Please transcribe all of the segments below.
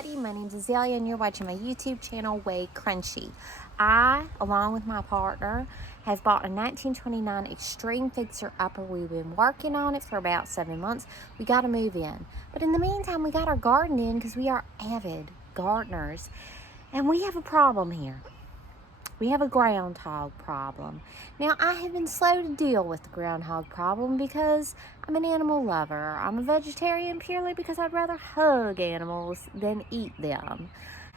everybody. My name is Azalea and you're watching my YouTube channel, Waycrunchy. I, along with my partner, have bought a 1929 Extreme Fixer Upper. We've been working on it for about 7 months. We got to move in. But in the meantime, we got our garden in because we are avid gardeners. And we have a problem here. We have a groundhog problem. Now, I have been slow to deal with the groundhog problem because I'm an animal lover. I'm a vegetarian purely because I'd rather hug animals than eat them.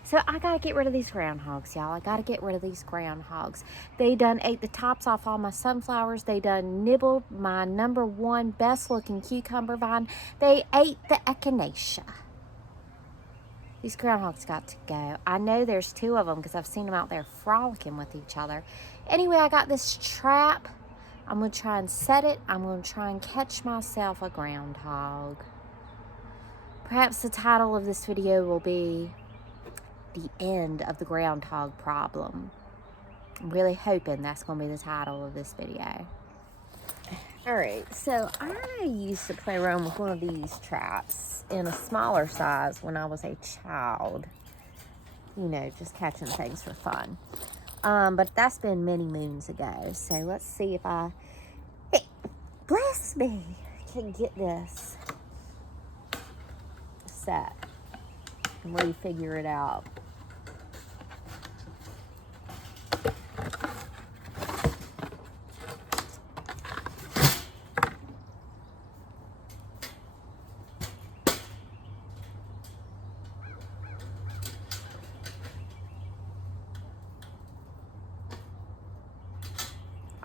So I gotta get rid of these groundhogs, y'all. I gotta get rid of these groundhogs. They done ate the tops off all my sunflowers. They done nibbled my #1 best looking cucumber vine. They ate the echinacea. These groundhogs got to go. I know there's 2 of them because I've seen them out there frolicking with each other. Anyway, I got this trap. I'm going to try and set it. I'm going to try and catch myself a groundhog. Perhaps the title of this video will be The End of the Groundhog Problem. I'm really hoping that's going to be the title of this video. Alright, so I used to play around with one of these traps in a smaller size when I was a child. You know, just catching things for fun. But that's been many moons ago. So let's see if I, hey, bless me, can get this set and refigure it out.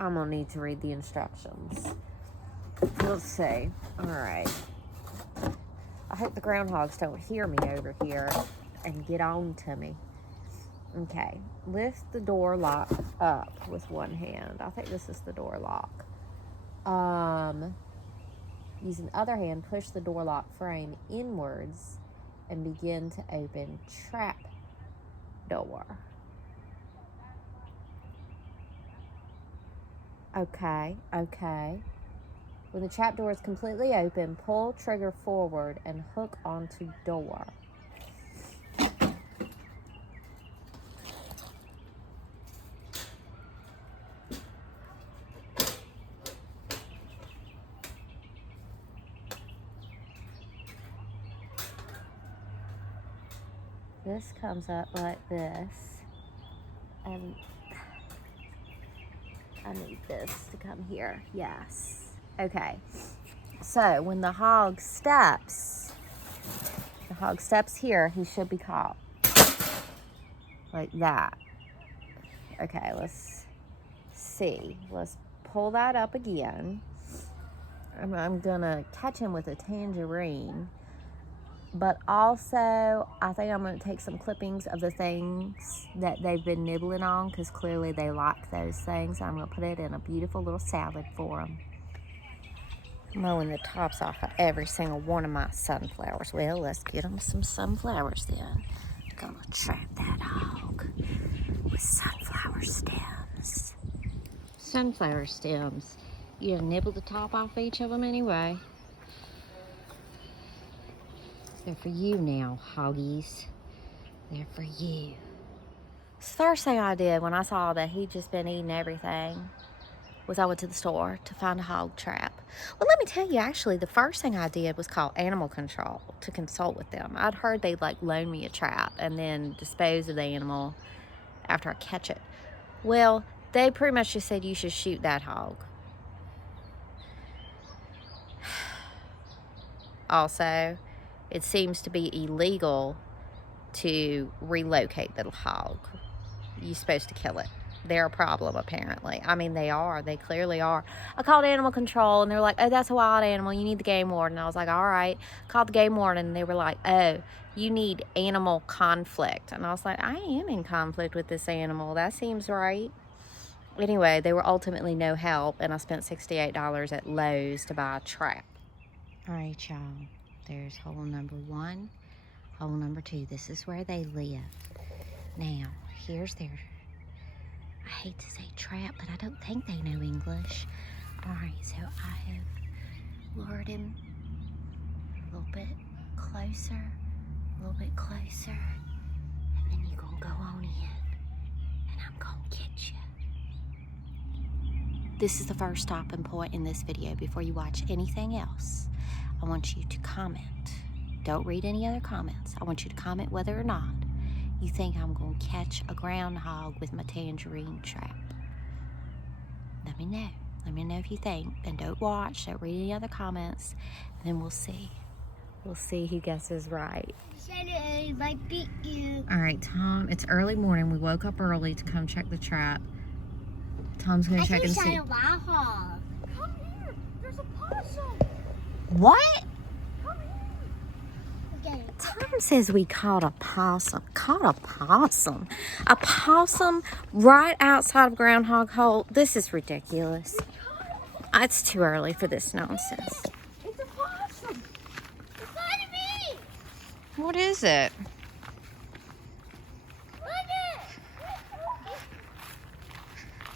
I'm gonna need to read the instructions. Let's see. Alright. I hope the groundhogs don't hear me over here and get on to me. Okay. Lift the door lock up with one hand. I think this is the door lock. Using the other hand, push the door lock frame inwards and begin to open trap door. Okay. When the trap door is completely open, pull trigger forward and hook onto door. This comes up like this, and I need this to come here. Yes. Okay. So when the hog steps here, he should be caught. Like that. Okay, let's see. Let's pull that up again. I'm gonna catch him with a tangerine. But also, I think I'm going to take some clippings of the things that they've been nibbling on because clearly they like those things. I'm going to put it in a beautiful little salad for them. Mowing the tops off of every single one of my sunflowers. Well, let's get them some sunflowers then. I'm going to trap that hog with sunflower stems. Sunflower stems. You gonna nibble the top off each of them anyway. They're for you now, hoggies. They're for you. The first thing I did when I saw that he'd just been eating everything was I went to the store to find a hog trap. Well, let me tell you, actually, the first thing I did was call animal control to consult with them. I'd heard they'd like loan me a trap and then dispose of the animal after I catch it. Well, they pretty much just said you should shoot that hog. Also, it seems to be illegal to relocate the hog. You're supposed to kill it. They're a problem, apparently. I mean, they are. They clearly are. I called animal control, and they're like, oh, that's a wild animal. You need the game warden. I was like, all right. Called the game warden, and they were like, oh, you need animal conflict. And I was like, I am in conflict with this animal. That seems right. Anyway, they were ultimately no help, and I spent $68 at Lowe's to buy a trap. All right, y'all. There's hole #1, hole #2. This is where they live. Now, here's their, I hate to say trap, but I don't think they know English. All right, so I have lured him a little bit closer A little bit closer. And then you're gonna go on in. And I'm gonna get you. This is the first stopping point in this video. Before you watch anything else, I want you to comment. Don't read any other comments. I want you to comment whether or not you think I'm gonna catch a groundhog with my tangerine trap. Let me know. Let me know if you think. And don't watch, don't read any other comments. And then we'll see. We'll see who guesses right. I might beat you. All right, Tom, it's early morning. We woke up early to come check the trap. Tom's gonna check and see. A wild hog. Come here. There's a possum. What? Come here. Okay. Tom says we caught a possum. Caught a possum? A possum right outside of Groundhog Hole? This is ridiculous. It's too early for this nonsense. It's a possum. It's not me. What is it? Look it.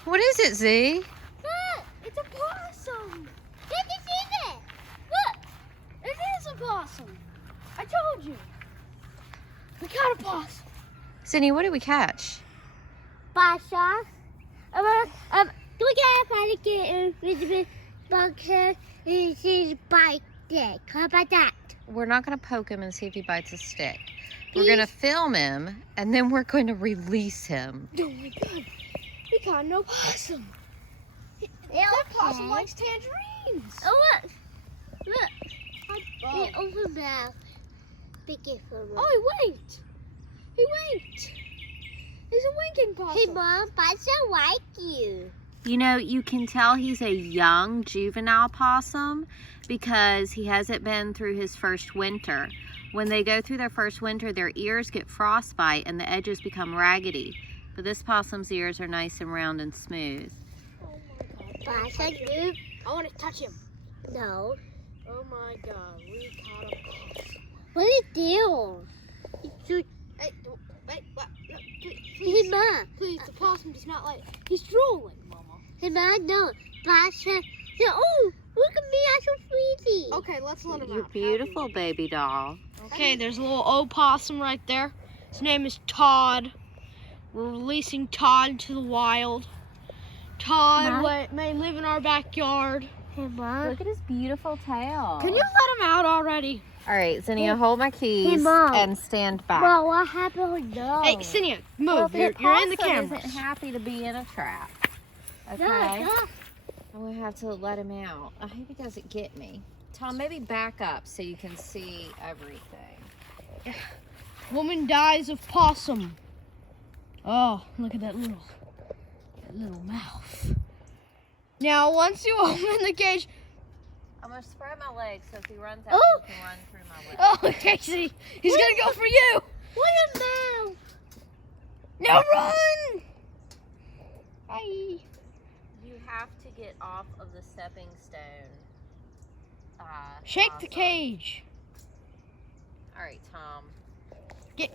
What is it, Z? Look. It's a possum. Did you see that? Look. It is a possum. I told you. We caught a possum. Sydney, what did we catch? Possum. We got to get with the bug here. He's bite dick. How about that? We're not going to poke him and see if he bites a stick. We're going to film him, and then we're going to release him. Oh my God. We caught no possum. That Possum likes tangerines. Oh, look. Look. He opened mouth. Big it for me. Oh, he winked. He winked. He's a winking possum. Hey, Mom, Possum like you. You know, you can tell he's a young juvenile possum because he hasn't been through his first winter. When they go through their first winter, their ears get frostbite and the edges become raggedy. But this possum's ears are nice and round and smooth. Oh my God. Possum, you? I want to touch him. No. Oh my God. We caught a possum. What is it do? Hey, wait, what? No, Hey, please, Mom. please, the possum does not like. He's drooling, Mama. Hey, Mom, no. Possum. Oh, look at me. I'm so sweetie. Okay, let's let him You're out. beautiful, baby doll. Okay, there's a little opossum right there. His name is Todd. We're releasing Todd into the wild. Todd may live in our backyard. Hey, Mom. Look at his beautiful tail. Can you let him out already? All right, Zinnia, hold my keys Mom. and stand back. Mom, what happened? No. Hey, Sinia, Well, move. You're in the possum camera. isn't happy to be in a trap. Okay? No, no. I'm going to have to let him out. I hope he doesn't get me. Tom, maybe back up so you can see everything. Woman dies of possum. Oh, look at that little mouth. Now, once you open the cage, I'm going to spread my legs so if he runs out, Oh. he can run through my legs. oh, Casey, he's gonna go for you. What a mouth. Now run! Bye. You have to get off of the stepping stone. Shake the possum. cage. All right, Tom. Get.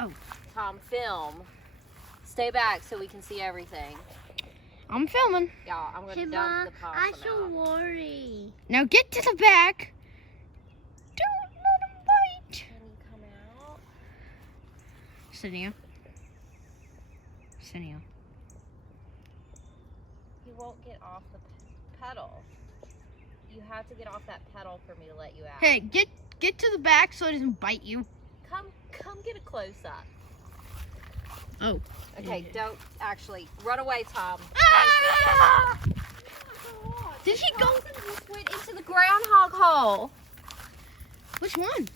Oh. Tom, film. Stay back so we can see everything. I'm filming. Y'all, I'm going Hey, to Mom, dump the I'm possum so out. worried. Now get to the back. Don't let him bite. Can you come out? Sinia. He won't get off the pedal. You have to get off that pedal for me to let you out. Hey, get to the back so it doesn't bite you. Come get a close up. Oh. Okay, don't actually run away, Tom. Ah! Did he go? Possum just went into the groundhog hole. Which one?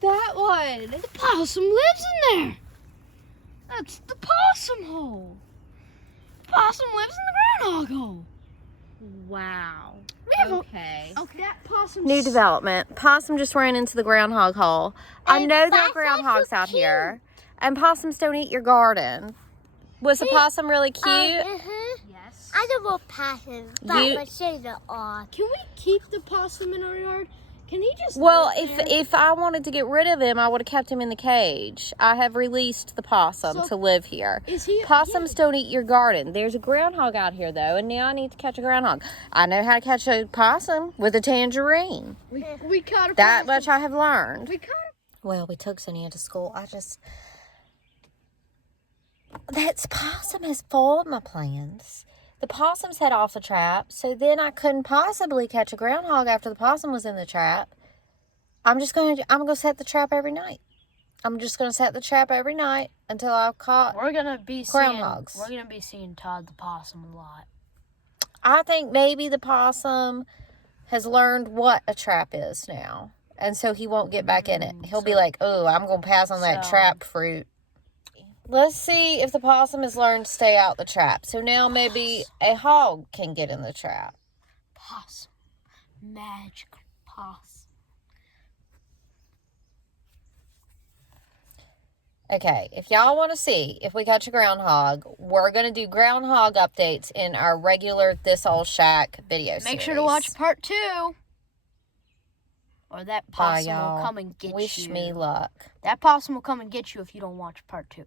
That one. The possum lives in there. That's the possum hole. The possum lives in the groundhog hole. Wow. We have Okay. Okay. That possum. New development. Possum just ran into the groundhog hole. I And know there are possums groundhogs so out cute. here. And possums don't eat your garden. Was the possum really cute? Yes. I don't want possum, but You- let's say the odd. Can we keep the possum in our yard? Can he just? Well, live there? if I wanted to get rid of him, I would have kept him in the cage. I have released the possum So- to live here. Is he? Possums don't eat your garden. There's a groundhog out here, though, and now I need to catch a groundhog. I know how to catch a possum with a tangerine. We caught a That possum. much I have learned. We caught Well, we took Sonia to school. That possum has foiled my plans. The possums had off the trap, so then I couldn't possibly catch a groundhog after the possum was in the trap. I'm gonna set the trap every night. I'm just gonna set the trap every night until I've caught groundhogs. We're gonna be seeing Todd the possum a lot. I think maybe the possum has learned what a trap is now, and so he won't get back in it. He'll be like, "Oh, I'm gonna pass on that trap fruit." Let's see if the possum has learned to stay out the trap. So now maybe a hog can get in the trap. Possum. Magical possum. Okay, if y'all want to see if we catch a groundhog, we're going to do groundhog updates in our regular This Old Shack video series. Make sure to watch part 2. Or that possum will come and get you. Wish me luck. That possum will come and get you if you don't watch part 2.